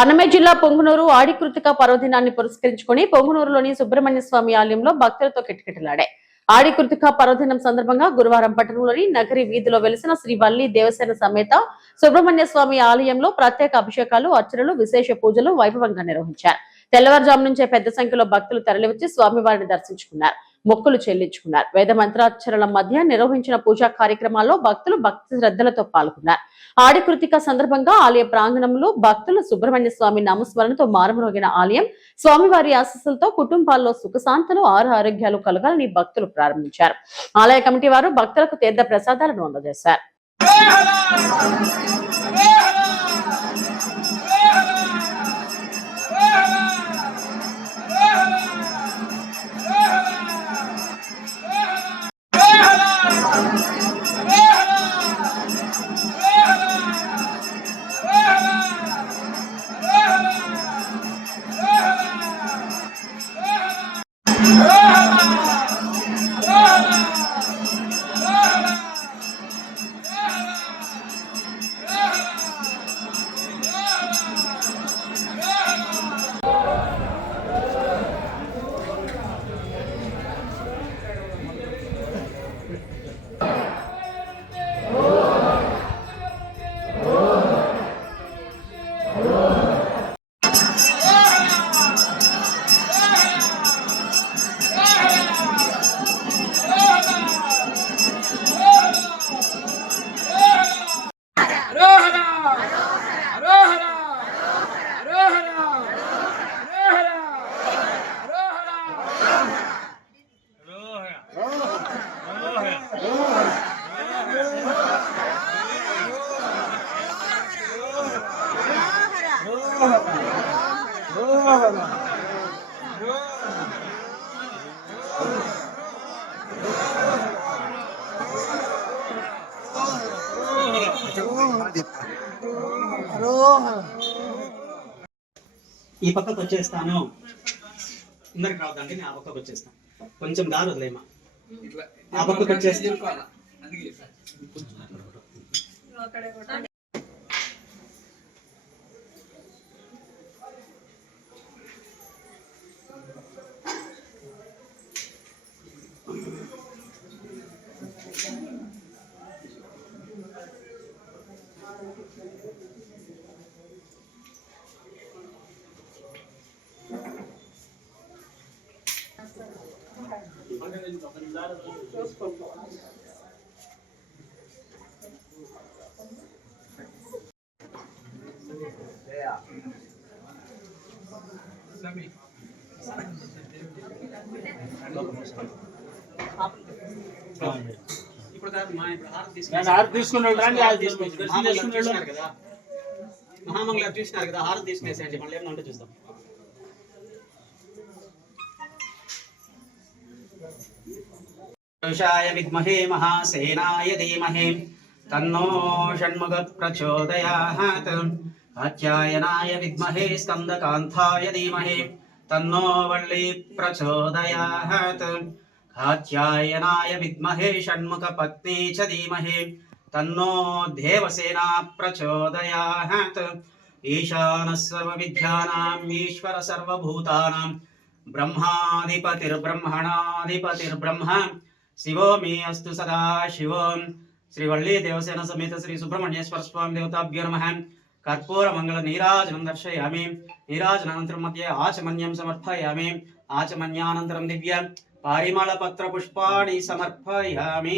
అన్నమయ్య జిల్లా పొంగునూరు ఆడి కృతిక పర్వదినాన్ని పురస్కరించుకుని పొంగునూరులోని సుబ్రహ్మణ్య స్వామి ఆలయంలో భక్తులతో కిటకిటలాడాయి. ఆడి కృతిక పర్వదినం సందర్భంగా గురువారం పట్టణంలోని నగరి వీధిలో వెలిసిన శ్రీ వల్లి దేవసేన సమేత సుబ్రహ్మణ్య స్వామి ఆలయంలో ప్రత్యేక అభిషేకాలు, అర్చనలు, విశేష పూజలు వైభవంగా నిర్వహించారు. తెల్లవారుజాము నుంచే పెద్ద సంఖ్యలో భక్తులు తరలివచ్చి స్వామివారిని దర్శించుకున్నారు, మొక్కులు చెల్లించుకున్నారు. వేద మంత్రాచరణల మధ్య నిర్వహించిన పూజా కార్యక్రమాల్లో భక్తులు భక్తి శ్రద్ధలతో పాల్గొన్నారు. ఆడి కృతిక సందర్భంగా ఆలయ ప్రాంగణంలో భక్తులు సుబ్రహ్మణ్య స్వామి నామస్మరణతో మారుమ్రోగిన ఆలయం స్వామివారి ఆశీస్సులతో కుటుంబాల్లో సుఖశాంతులు, ఆరోగ్యాలు కలగాలని భక్తులు ప్రారంభించారు. ఆలయ కమిటీ వారు భక్తులకు తీర్థ ప్రసాదాలను అందజేశారు. ఈ పక్కకు వచ్చేస్తాను, ఇందరికి రావద్దండి, నేను ఆ పక్కకు వచ్చేస్తాను. కొంచెం దారి వదిలేమా, ఆ పక్కకు వచ్చేస్తాను. మహామంగళ చూసినారు కదా, హారతి తీసుకునేసేయండి, మళ్ళీ ఏమన్నా ఉంటే చూస్తాం. విద్మహే మహాసేనాయ ధీమహి తన్నో షణ్ముఖః ప్రచోదయాత్. కాత్యాయనాయ విద్మహే స్కందకాంతాయ ధీమహి తన్నో వల్లి ప్రచోదయాత్. కాత్యాయనాయ విద్మహే షణ్ముఖ పత్ని చ ధీమహి తన్నో దేవసేనా ప్రచోదయాత్. ఈశానః సర్వవిద్యానాం ఈశ్వర సర్వభూతానాం బ్రహ్మాధిపతిర్బ్రహ్మణాధిపతిర్బ్రహ్మ శివో మే అస్తు సదా శివం. శ్రీ వల్లి దేవసేన సమేత శ్రీ సుబ్రహ్మణ్యేశ్వర స్వామి దేవతాభ్యో నమః. కర్పూర మంగళ నీరాజనం దర్శయామి. నీరాజనానంతరం మధ్య ఆచమన్యం సమర్పయామి. ఆచమన్యానంతరం దివ్య పారిమళ పత్ర పుష్పాణి సమర్పయామి.